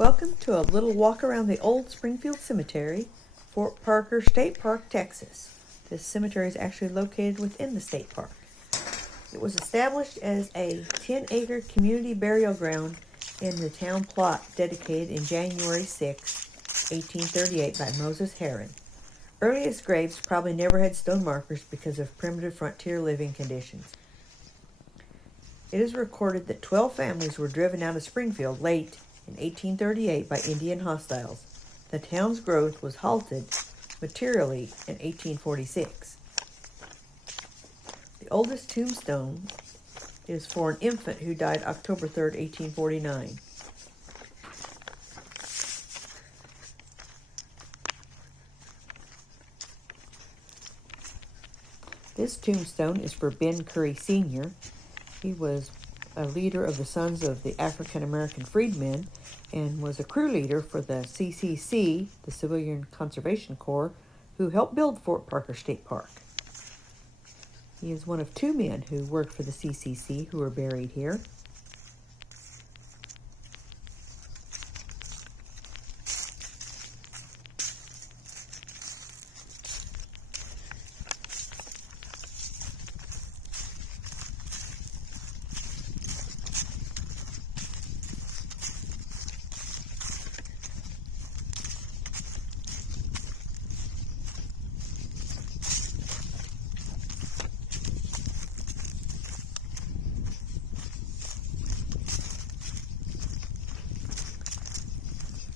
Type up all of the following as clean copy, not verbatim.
Welcome to a little walk around the old Springfield Cemetery, Fort Parker State Park, Texas. This cemetery is actually located within the state park. It was established as a 10-acre community burial ground in the town plot dedicated in January 6, 1838 by Moses Herron. Earliest graves probably never had stone markers because of primitive frontier living conditions. It is recorded that 12 families were driven out of Springfield late in 1838 by Indian hostiles. The town's growth was halted materially in 1846. The oldest tombstone is for an infant who died October 3rd, 1849. This tombstone is for Ben Curry Sr. He was a leader of the Sons of the African American Freedmen and was a crew leader for the CCC, the Civilian Conservation Corps, who helped build Fort Parker State Park. He is one of two men who worked for the CCC who are buried here.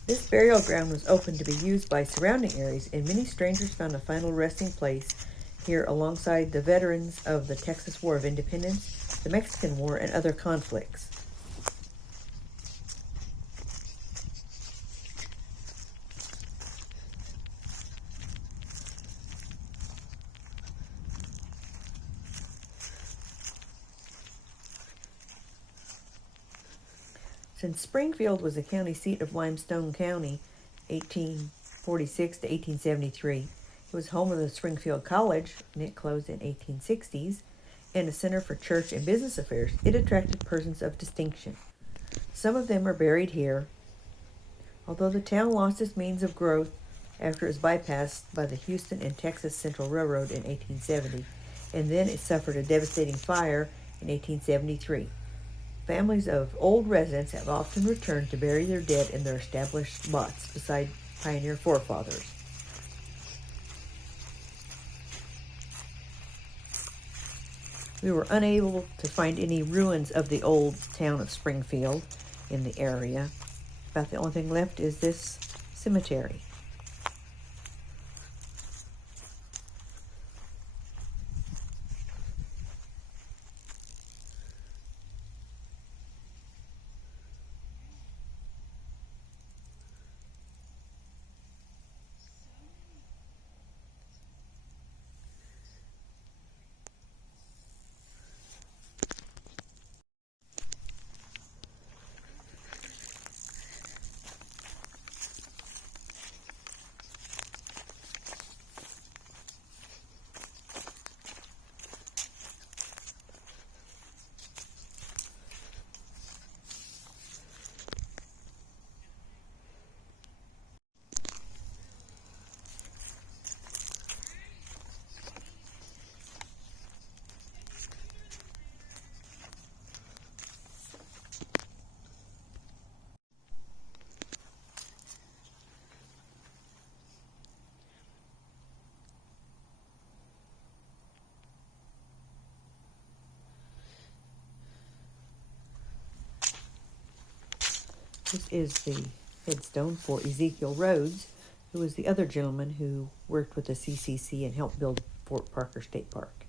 This burial ground was open to be used by surrounding areas, and many strangers found a final resting place here alongside the veterans of the Texas War of Independence, the Mexican War, and other conflicts. Since Springfield was the county seat of Limestone County, 1846 to 1873, it was home of the Springfield College, and it closed in 1860s, and a center for church and business affairs. It attracted persons of distinction. Some of them are buried here. Although the town lost its means of growth after it was bypassed by the Houston and Texas Central Railroad in 1870, and then it suffered a devastating fire in 1873. Families of old residents have often returned to bury their dead in their established lots beside pioneer forefathers. We were unable to find any ruins of the old town of Springfield in the area. About the only thing left is this cemetery. This is the headstone for Ezekiel Rhodes, who was the other gentleman who worked with the CCC and helped build Fort Parker State Park.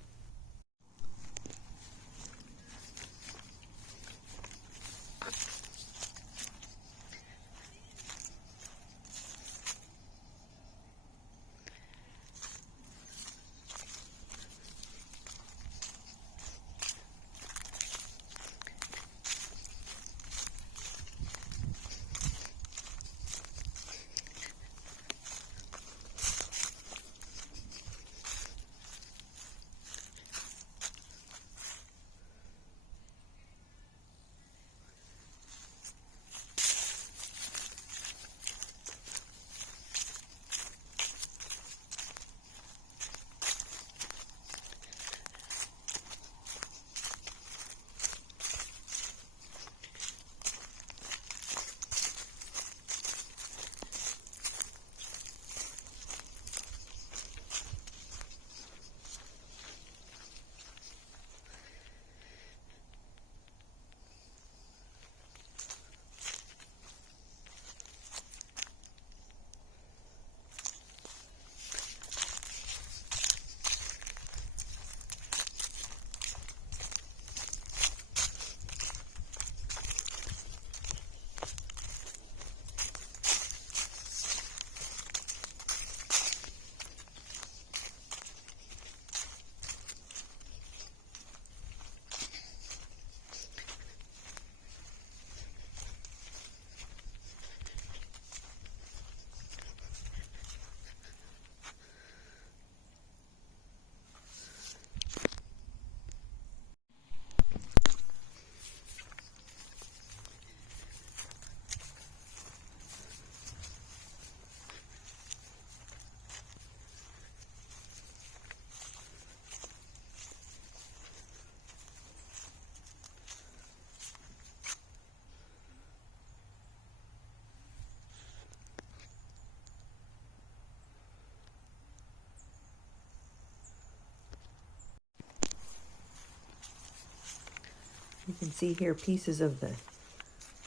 can see here pieces of the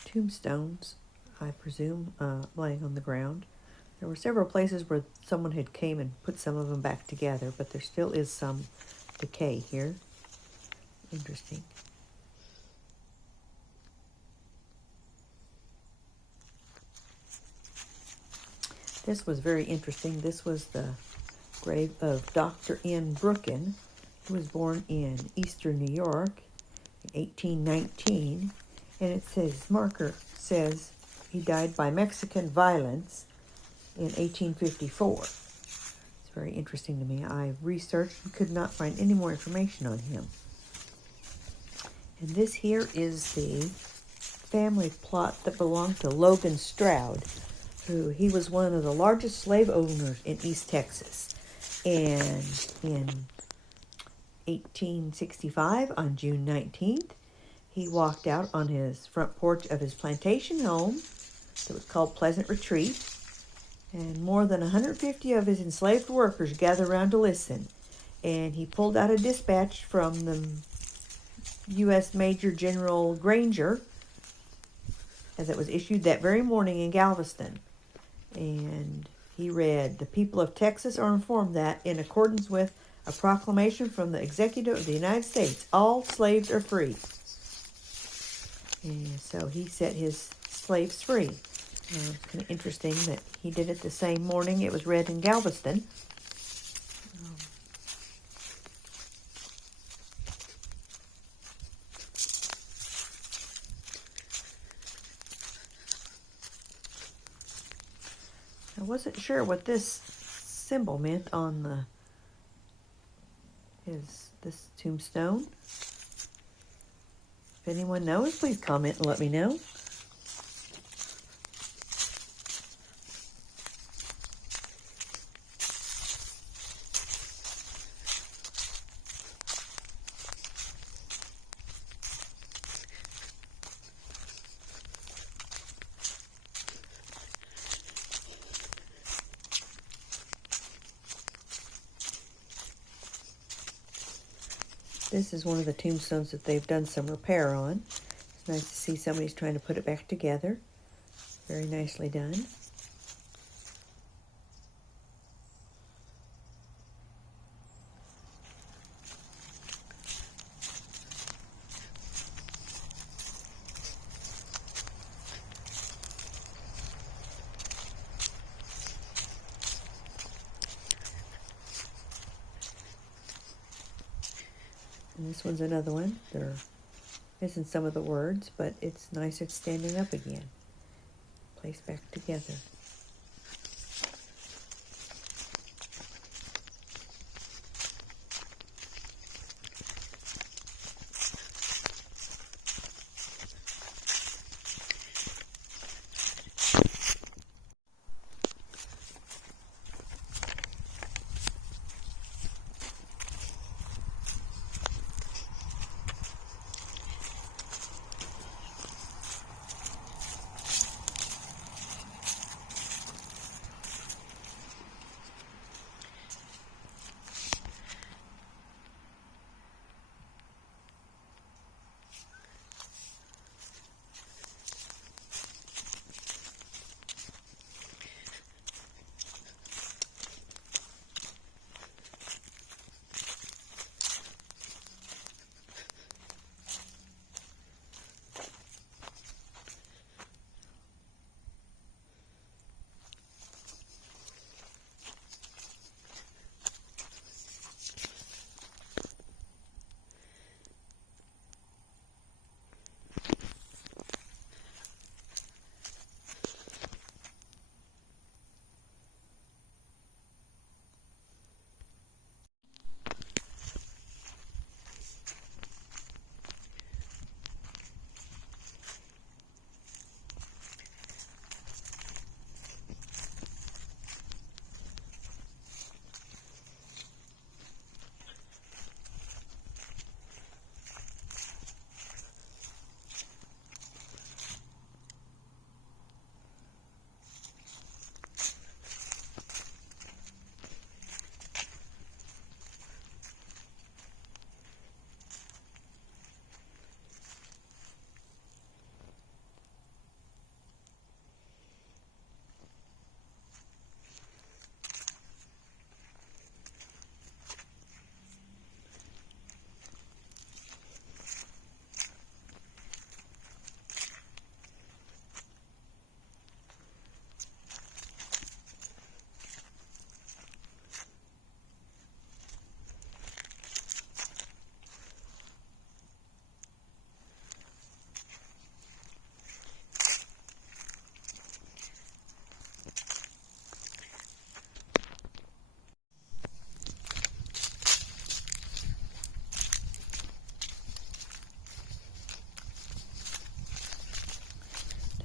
tombstones, I presume, laying on the ground. There were several places where someone had came and put some of them back together, but there still is some decay here. Interesting. This was very interesting. This was the grave of Dr. N. Brooken, who was born in Eastern New York in 1819. And it says, marker says he died by Mexican violence in 1854. It's very interesting to me. I researched and could not find any more information on him. And this here is the family plot that belonged to Logan Stroud, who he was one of the largest slave owners in East Texas. And in 1865, on June 19th, he walked out on his front porch of his plantation home that was called Pleasant Retreat, and more than 150 of his enslaved workers gathered around to listen. And he pulled out a dispatch from the U.S. Major General Granger, as it was issued that very morning in Galveston. And he read, "The people of Texas are informed that, in accordance with a proclamation from the Executive of the United States, all slaves are free." And so he set his slaves free. It's kind of interesting that he did it the same morning it was read in Galveston. I wasn't sure what this symbol meant on this tombstone. If anyone knows, please comment and let me know. This is one of the tombstones that they've done some repair on. It's nice to see somebody's trying to put it back together. Very nicely done. And this one's another one. There isn't some of the words, but it's nice it's standing up again. Placed back together.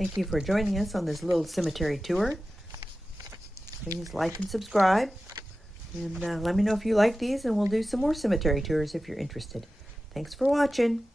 Thank you for joining us on this little cemetery tour. Please like and subscribe. And let me know if you like these, and we'll do some more cemetery tours if you're interested. Thanks for watching.